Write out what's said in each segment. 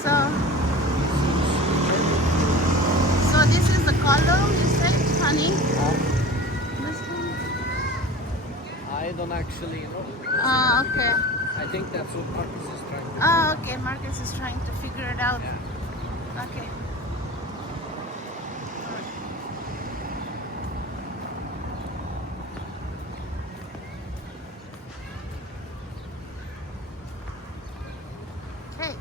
So, so this is the column, you said, honey? This one? I don't actually know. Oh, okay. I think that's what Marcus is trying to do. Oh, okay. Marcus is trying to figure it out. Yeah. Okay. Okay.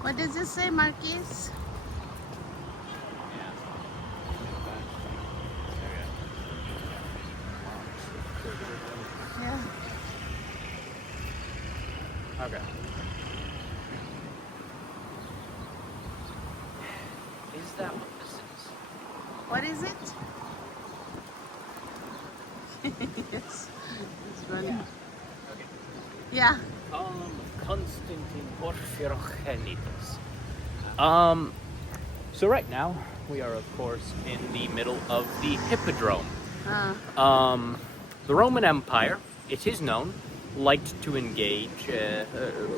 What does it say, Marcus? Yeah. Okay. Is that what this is? What is it? Yes. It's running. Okay. Yeah. Constantine Porphyrochenitos. So right now we are, of course, in the middle of the Hippodrome. The Roman Empire, it is known, liked to engage,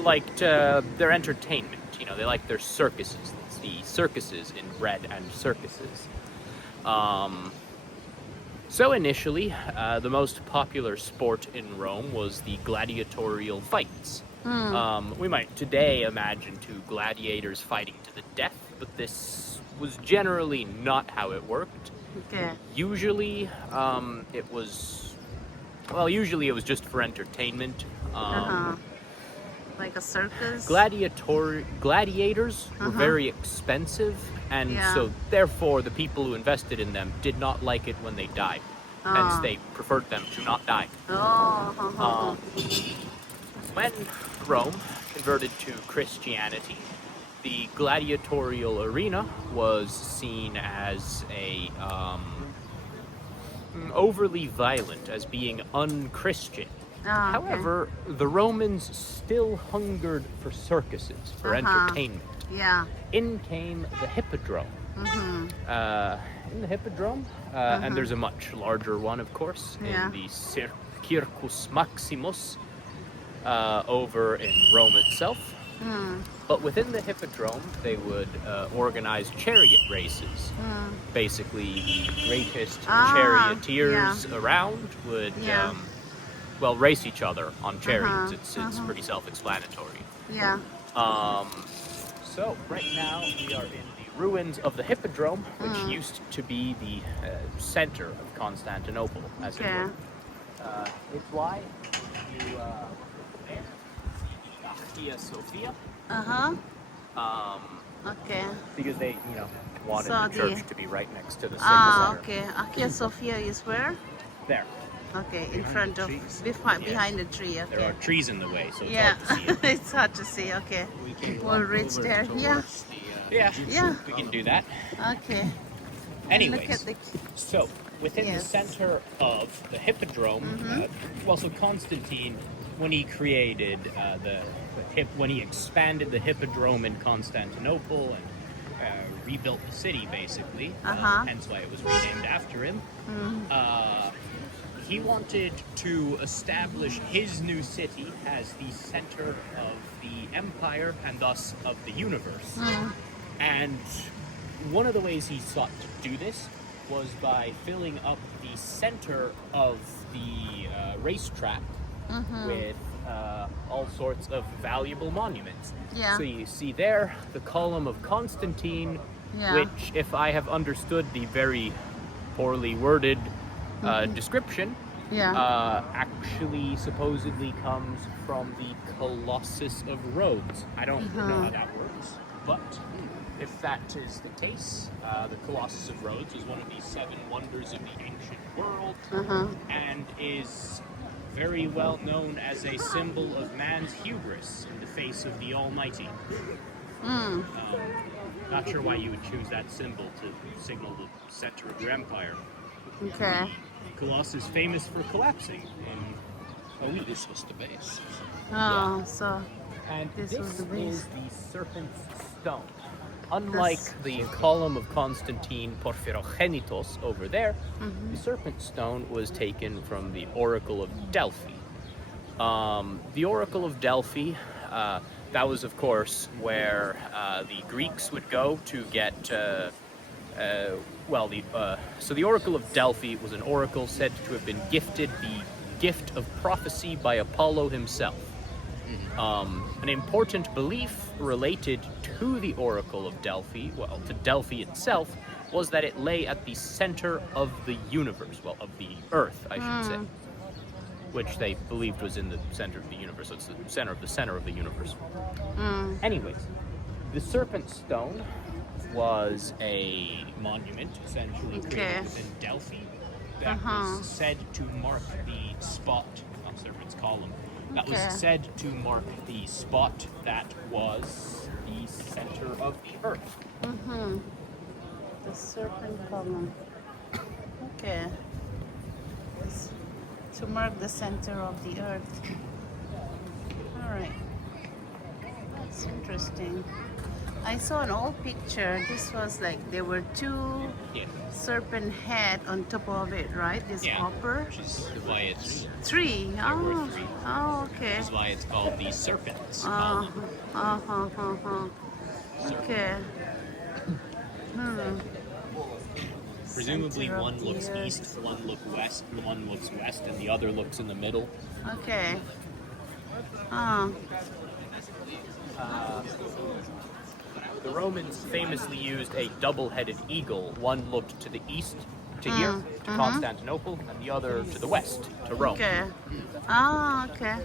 liked their entertainment. You know, they liked their circuses. It's the circuses in bread and circuses. So initially, the most popular sport in Rome was the gladiatorial fights. We might today imagine two gladiators fighting to the death, but this was generally not how it worked. Okay. Usually, it was just for entertainment. Like a circus? Gladiators were very expensive, and so therefore the people who invested in them did not like it when they died. Hence, they preferred them to not die. When Rome converted to Christianity, the gladiatorial arena was seen as a overly violent, as being unchristian. However, the Romans still hungered for circuses, for entertainment. Yeah. In came the Hippodrome. In the Hippodrome, and there's a much larger one, of course, in the Circus Maximus over in Rome itself. But within the Hippodrome, they would organize chariot races. Basically, the greatest charioteers around would race each other on chariots. It's pretty self-explanatory. Yeah. So right now we are in the ruins of the Hippodrome, which used to be the center of Constantinople, as it were. It's why you see the Hagia Sophia. Okay. Because they, wanted So the church to be right next to the center. Okay. Hagia Sophia is where? There. Okay, in front of, behind the tree. Okay. There are trees in the way, so it's Yeah, hard to see it. it's hard to see. Okay, we'll reach there. Yeah, Yeah, we can do that. okay. Anyways, Look at the. so within the Yes. center of the Hippodrome, so Constantine, when he created when he expanded the Hippodrome in Constantinople and rebuilt the city, basically, hence why it was renamed after him. He wanted to establish his new city as the center of the empire and thus of the universe. And one of the ways he sought to do this was by filling up the center of the racetrack with all sorts of valuable monuments. Yeah. So you see there the column of Constantine, which, if I have understood the very poorly worded description, actually supposedly comes from the Colossus of Rhodes. I don't know how that works, but if that is the case, the Colossus of Rhodes is one of the 7 wonders of the ancient world, and is very well known as a symbol of man's hubris in the face of the Almighty. Not sure why you would choose that symbol to signal the center of your empire. Okay. Colossus famous for collapsing. This was the base. So And this this was the base. is the Serpent's Stone. Unlike the column of Constantine Porphyrochenitos over there, the Serpent Stone was taken from the Oracle of Delphi. The Oracle of Delphi that was, of course, where the Greeks would go to get. So the Oracle of Delphi was an oracle said to have been gifted the gift of prophecy by Apollo himself. An important belief related to the Oracle of Delphi, well, to Delphi itself, was that it lay at the center of the universe, well, of the Earth, I should say, which they believed was in the center of the universe. So it's the center of the universe. Anyways, the Serpent Stone was a monument, essentially created within Delphi, that was said to mark the spot, Serpent's Column, that was said to mark the spot that was the center of the Earth. The Serpent Column. Okay. To mark the center of the Earth. Alright. That's interesting. I saw an old picture. This was like there were two serpent head on top of it, right? This copper. Which is why it's three. There were three. Oh, okay. Which is why it's called the Serpent's Uh, Column. Okay. Presumably Center of one the looks Earth. east, one looks west, and the other looks in the middle. Okay. The Romans famously used a double-headed eagle. One looked to the east, to here, to Constantinople, and the other to the west, to Rome. Okay. Okay.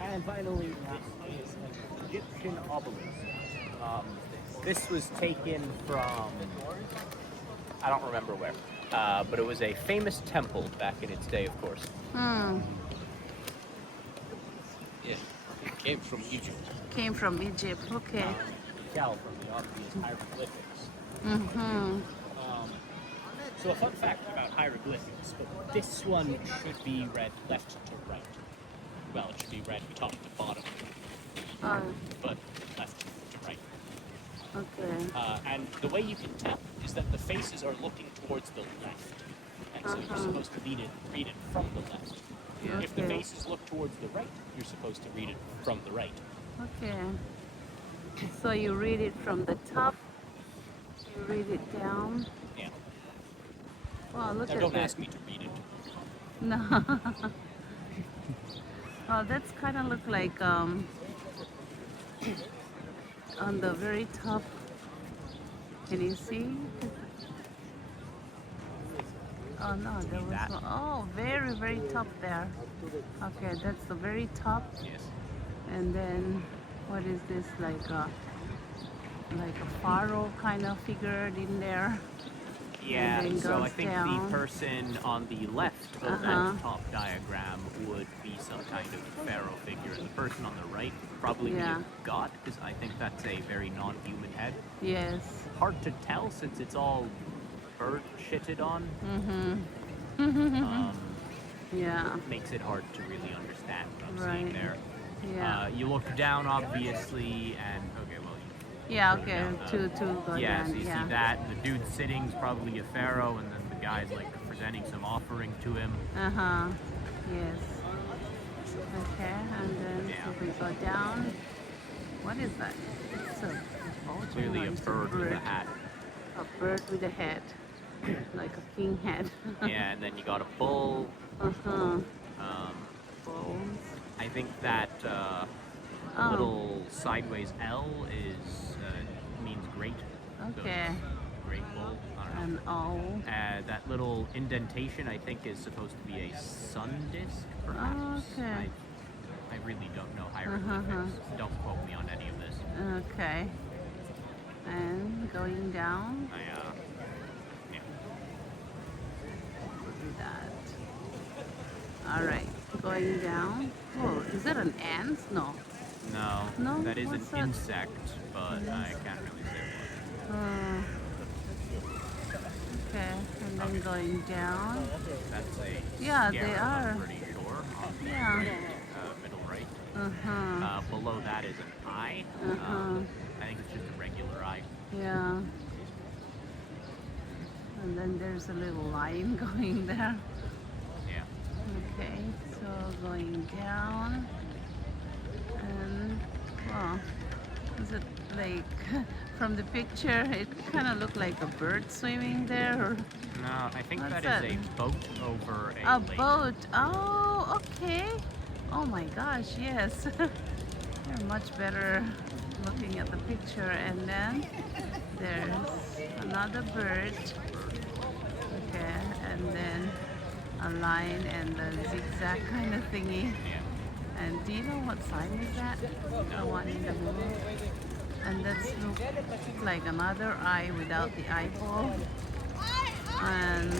And finally, this is an Egyptian obelisk. This was taken from, I don't remember where, but it was a famous temple back in its day, of course. Yeah, it came from Egypt. Came from Egypt. Okay. Tell from the obvious hieroglyphics. So a fun fact about hieroglyphics, but this one should be read left to right. Well, it should be read top to bottom, but left to right. Okay. And the way you can tell is that the faces are looking towards the left, and so you're supposed to read it from the left. If the faces look towards the right, you're supposed to read it from the right. Okay. So you read it from the top. You read it down. Yeah. Wow, look Now at don't that. ask me to read it. No. Oh, that's kind of look like on the very top. Can you see? Oh no, there was that. one. Oh, very, very top there. Okay, that's the very top. Yes. And then what is this, like a pharaoh kind of figure in there? Yeah, And then so I goes think down. the person on the left of that top diagram would be some kind of pharaoh figure, and the person on the right would probably be a god, because I think that's a very non-human head. Yes. Hard to tell since it's all bird shitted on. Yeah. Makes it hard to really understand what I'm Right. seeing there. Yeah. You look down, obviously, and okay, well, Yeah. Okay. To go yeah, down. so you see that, and the dude sitting's probably a pharaoh, and then the guy's like presenting some offering to him. Yes. Okay, and then if we go down, what is that? It's Clearly a it's bird with a hat. A bird with a head, like a king head. Yeah, and then you got a bull. Bulls. I think that little sideways L is means great. Okay. So great bull. I don't know. An owl. That little indentation, I think, is supposed to be a sun disk, perhaps. Okay. I really don't know hieroglyphics. Don't quote me on any of this. Okay. And going down. Yeah. That. All right. Going down. Oh, is that an ant? No. No, No? that is What's an that? insect, but I can't really say what. Okay. And then going down. That's a Yeah, they scarab, are. I'm pretty sure. On the Yeah. middle right. Uh-huh. Below that is an eye. I think it's just a regular eye. Yeah. And then there's a little line going there. Yeah. Okay, so going down and like from the picture, it kind of looked like a bird swimming there. Or No, I think what's that is a boat over a a lake. boat. Oh, okay. Oh my gosh, yes. You're much better looking at the picture. And then there's another bird. Okay, and then a line and a zigzag kind of thingy. Yeah. And do you know what sign is that? The one in the middle. And that's look like another eye without the eyeball. And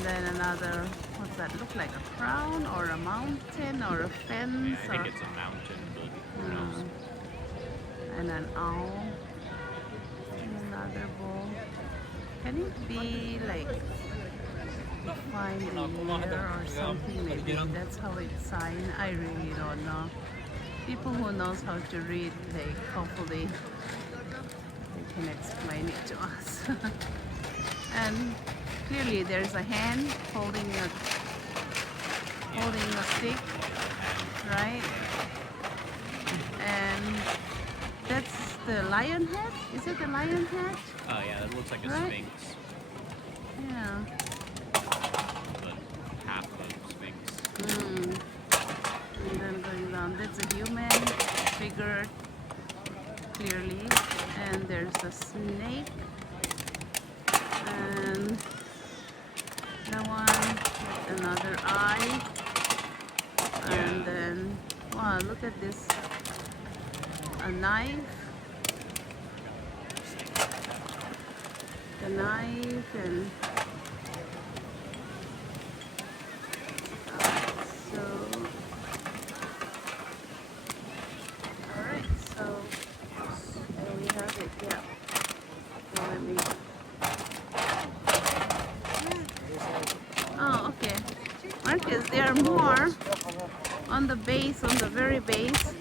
then another, what's that? Look like a crown or a mountain or a fence. I think it's a mountain, but who knows? And an owl. And another bull. Can it be like find the year or something? Maybe that's how it's signed. I really don't know. People who knows how to read, like hopefully they can explain it to us. And clearly there's a hand holding a stick, right? And that's the lion head? Is it the lion head? Oh yeah, that looks like a Right? sphinx, Yeah. but half a sphinx. And then going down, that's a human figure, clearly. And there's a snake. And that one, another eye. And then, wow, look at this. A knife. The knife and so alright, so there we have it, yeah. Now let me oh, okay. Marcus, there are more on the base, on the very base.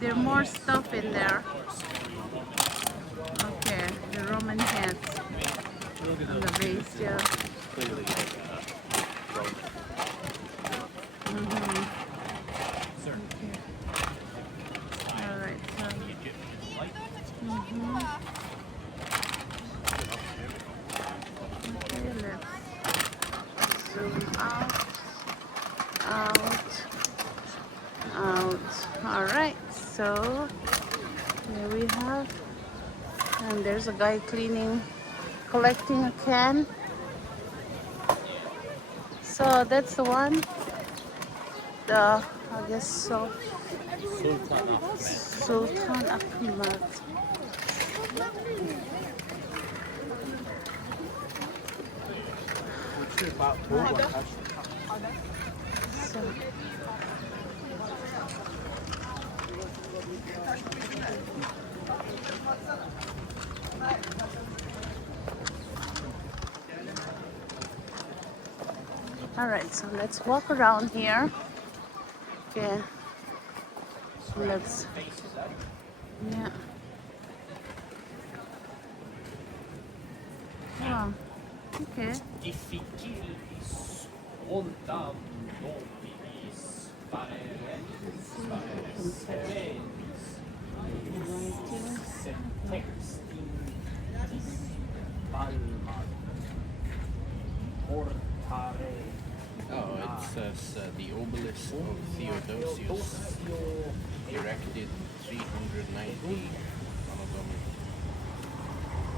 There are more stuff in there. Okay, the Roman heads on the base, yeah. Clearly, Roman. Sir. Okay. Alright, so. Okay, let's zoom out. Alright, so here we have, and there's a guy collecting a can. So that's the one. I guess so. Sultan Ahmad. So. All right, so let's walk around here. Okay. So let's. Yeah. Wow. Okay. Oh, it says the obelisk of Theodosius, erected 390,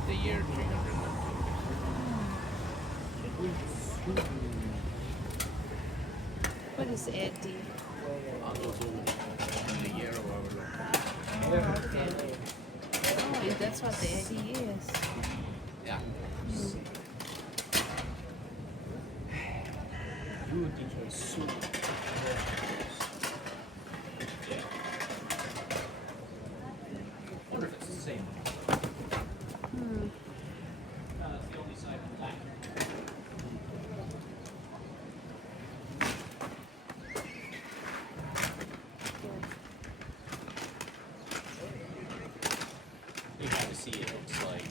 the year 390. What is Eddie? The year of our Lord. Oh, okay. Oh, that's what the Eddie is. Yeah. Wonder if it's the same. That's the only side of black. You have to see it looks like.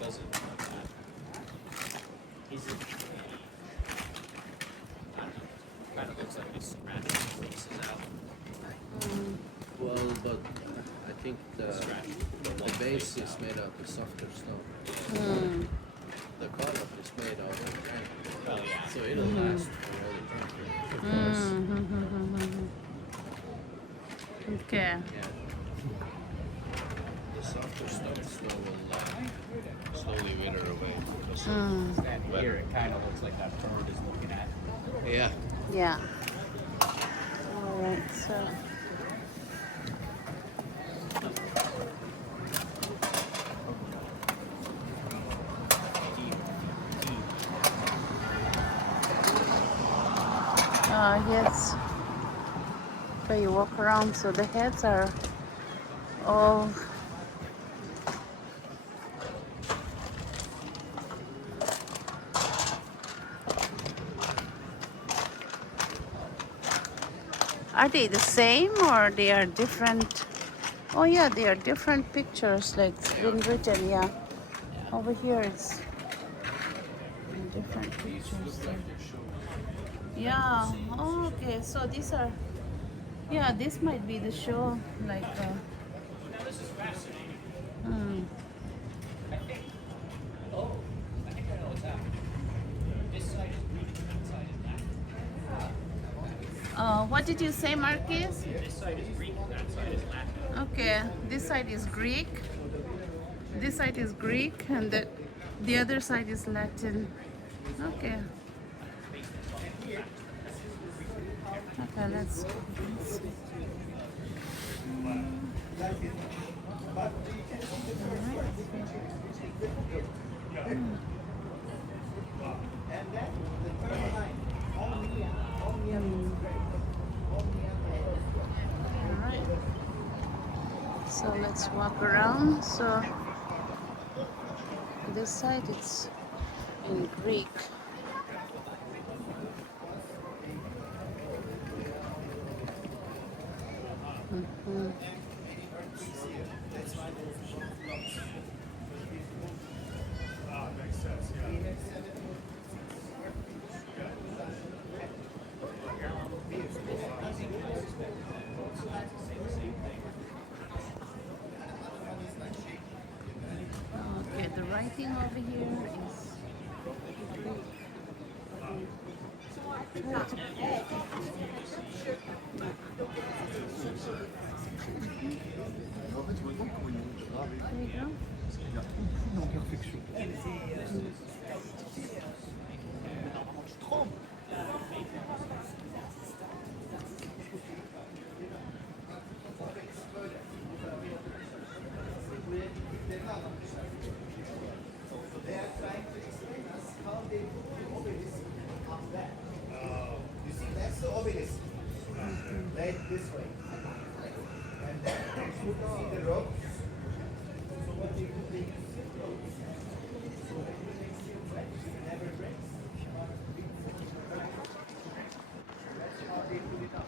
Does it like that? Is it I don't know. Kind of looks like it's scratching pieces out. think the base is made out of softer stone. The column is made out of granite. Oh yeah. So it'll last for another 20 years. Okay. Yeah. The softer stones will slowly wither away. And here it kind of looks like that bird is looking at. Yeah. Yeah. All right. So. Yes. So you walk around. So the heads are all. Are they the same or they are different? Oh yeah, they are different pictures, like it's been written, yeah. Over here it's different pictures. Yeah, oh, okay, so these are, yeah, this might be the show, like, This is fascinating. I think I know what's happening. This side is green and that side is Latin. what did you say, Marcus? This side is Greek and that side is Latin. Okay, this side is Greek, this side is Greek, and the other side is Latin. Okay. Okay, let's see. Alright. So let's walk around. So this side it's in Greek. Okay, the writing over here is You see, that's the obelisk. Laid this way. And then you see the rope. So what they do, they use silk ropes. So when you make silk wedge, it never breaks. That's how they put it up.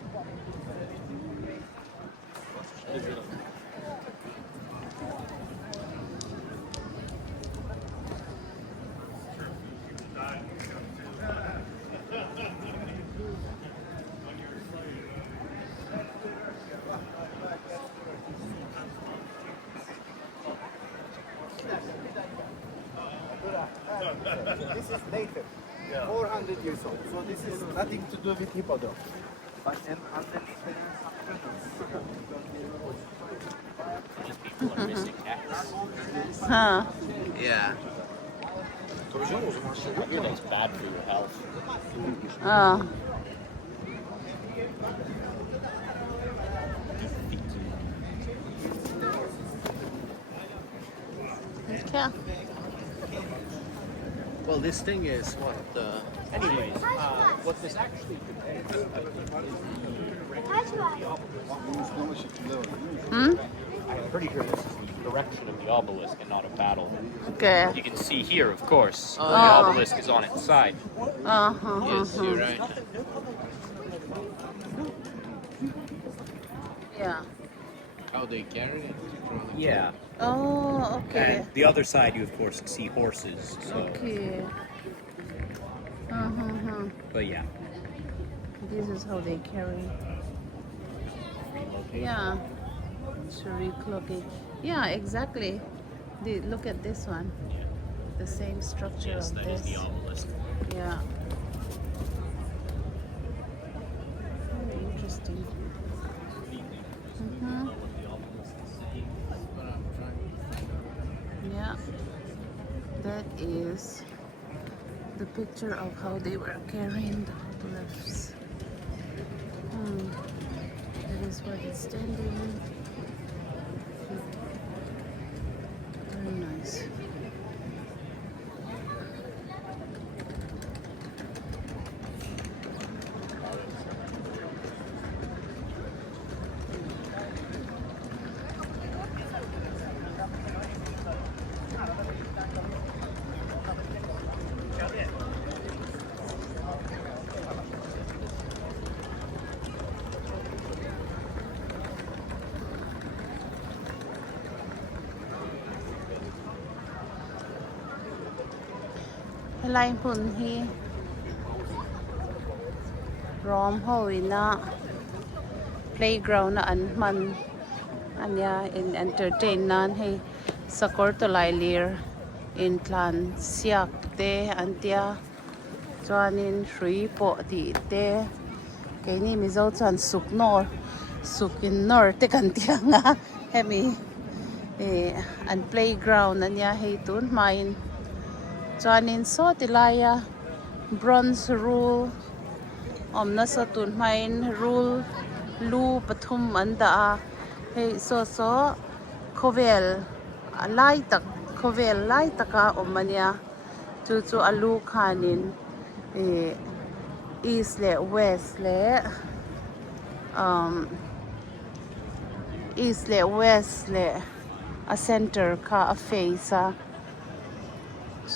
This is later, 400 years old. So this is nothing to do with Hippodrome. But and These people are missing X. huh. Yeah. I hear that's bad for your health. Oh. Okay. Well, this thing is what Anyways, what this actually contains I'm pretty sure this is the direction of the obelisk and not a battle. Okay. You can see here, of course, the yeah. obelisk is on its side. Yes, you're right. Yeah. How they carry it from the Yeah. Oh, okay. And the other side, you of course see horses. So, Okay. but yeah. This is how they carry. Yeah. Shuri. Yeah, exactly. Look at this one. The same structure Yes, of that this. is the obelisk. Yeah. Very interesting. Mm-hmm. But I'm trying to find out. Yeah. That is the picture of how they were carrying the glyphs. That is what it's standing. Very nice. Lai hun hi rom hoi na playground na an man anya in entertain nan hi sakor to lai lir in tlan siak te antia chuanin hrui po ti te ke ni mi zo chuan sukin nor te kan tia nga hemi an playground anya hei tun main chuanin so tilaya bronze rule omna sa tun main rule lu pathum anda a hei so khovel lai taka omania chu alu khanin east le west le east le west le a center kha a face a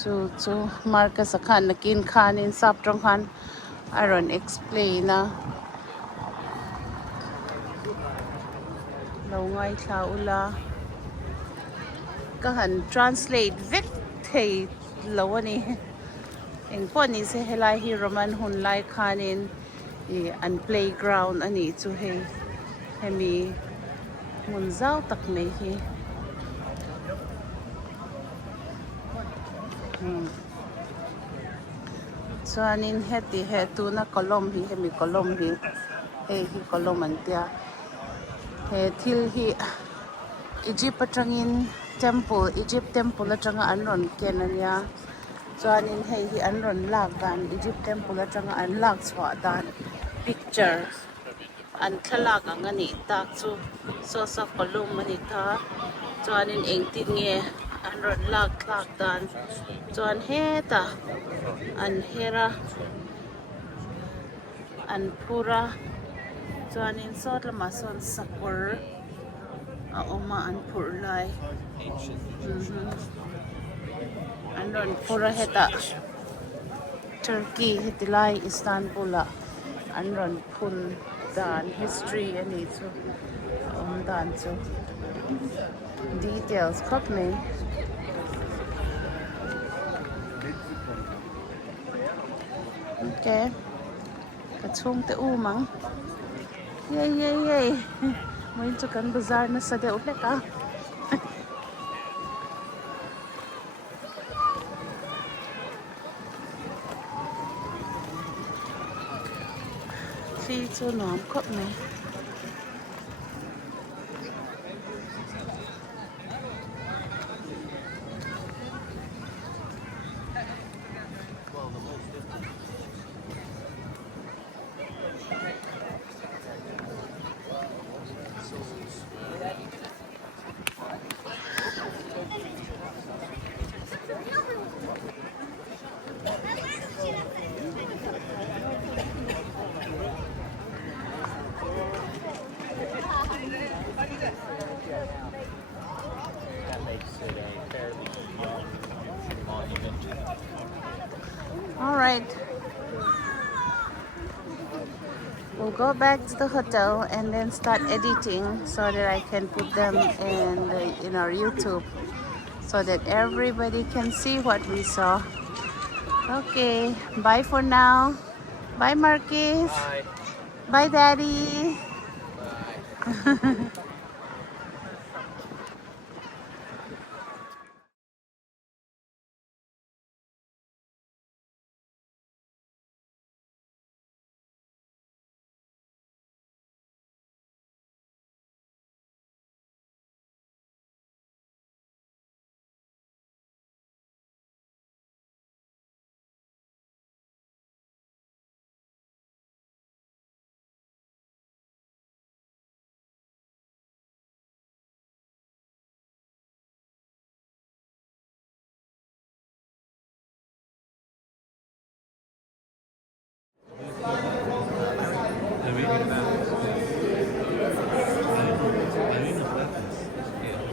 chu Marcus a khan nakin khanin sap trong khan aron explain na lo ngai thla ula ka han translate vek thei lo ani eng poni se helai hi roman hun lai khanin an playground ani chu hemi mun zau tak mai hi chuanin heti he tu na kolom hi hemi kolom hi hi kolom an tia he thil hi Egypt atangin Egypt temple atanga anron kenania chuanin hei hi anron lak dan Egypt temple atanga an lak chwa dan picture an thalak angani tak chu so kolum ani tha chuanin engtin nge anron lak dan chuan heta an hera an pura chuanin sawt lama sawn sakor a oma an phur lai anron pura heta Turkey hitilai Istanbul a anron phun dan history ani chu dan chu details khop mai okay ka chung te u mang yay moi chu kan bazar na sa de uple ka phi chu nom khop mai That makes it a fairly young Egyptian monument. all right. We'll go back to the hotel and then start editing so that I can put them in our YouTube so that everybody can see what we saw. Okay, bye for now. Bye, Marcus. Bye. Bye, Daddy. Bye.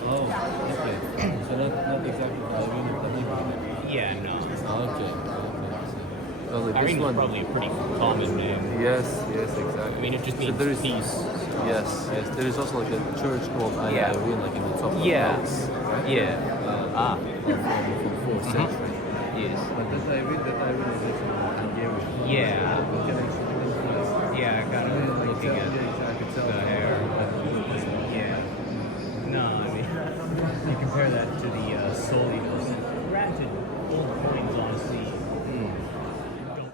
Oh, okay. So not exactly ballerina, but Yeah, no. okay. Well, like this Irene is one. probably a pretty common name. Yes, exactly. I mean, it just So means there is peace. Yes. There is also like a church called Yeah. Irene, like in the top of the Yeah. house, right? Yeah. Ah. From the 4th century. Yes. But that Irene is actually Hungarian. Yeah. Yeah. Yeah, kind of looking at the hair. Yeah. No, I mean, you compare that to the Solios. Granted, gold coins, honestly, don't.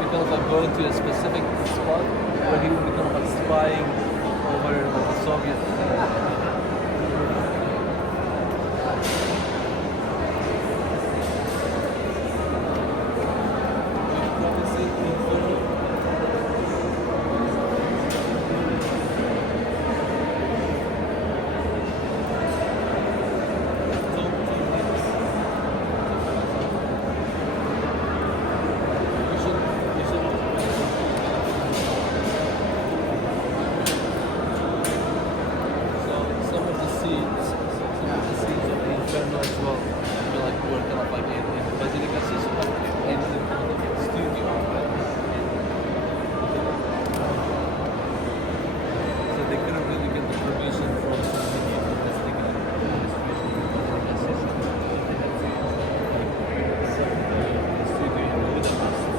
Because I'm going to a specific spot where he will become like spying over the Soviet. Some of the scenes of the Inferno as well. I feel like we were kind of like in Basilica Sistina in the studio. So they couldn't really get the permission from Slovenia because they got the studio in Budapest.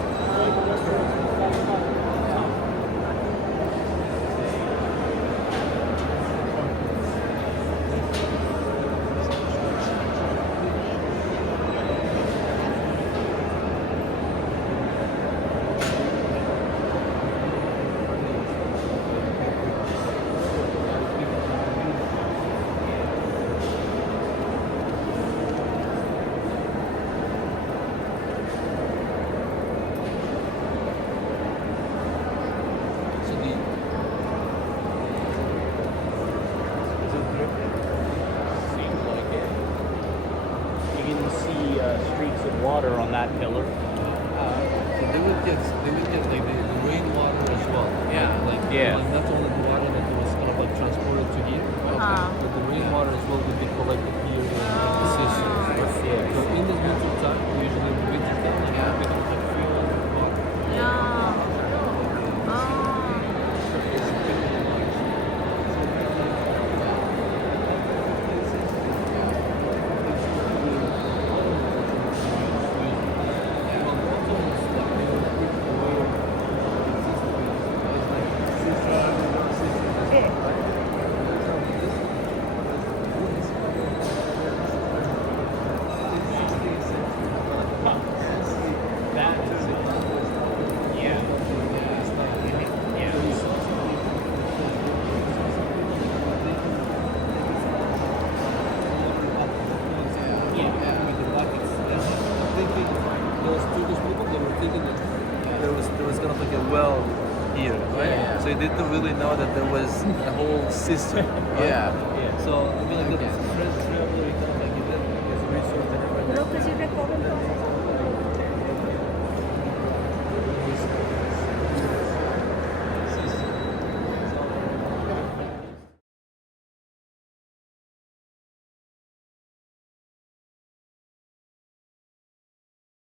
So the Seems like it. You can see streaks of water on that pillar. so they would get like the rainwater as well. Yeah. Like Yeah. not only the water that was kind of like transported to here, but the rainwater as well would be collected here in the cisterns. Right? So in the winter time, usually in the winter time, like we don't have free water. That is it. Yeah. Yeah. Thinking those Turkish people, they were thinking that there was kind of like a well here, right? Yeah. So they didn't really know that there was a whole system. Right? Yeah. So I mean, like the French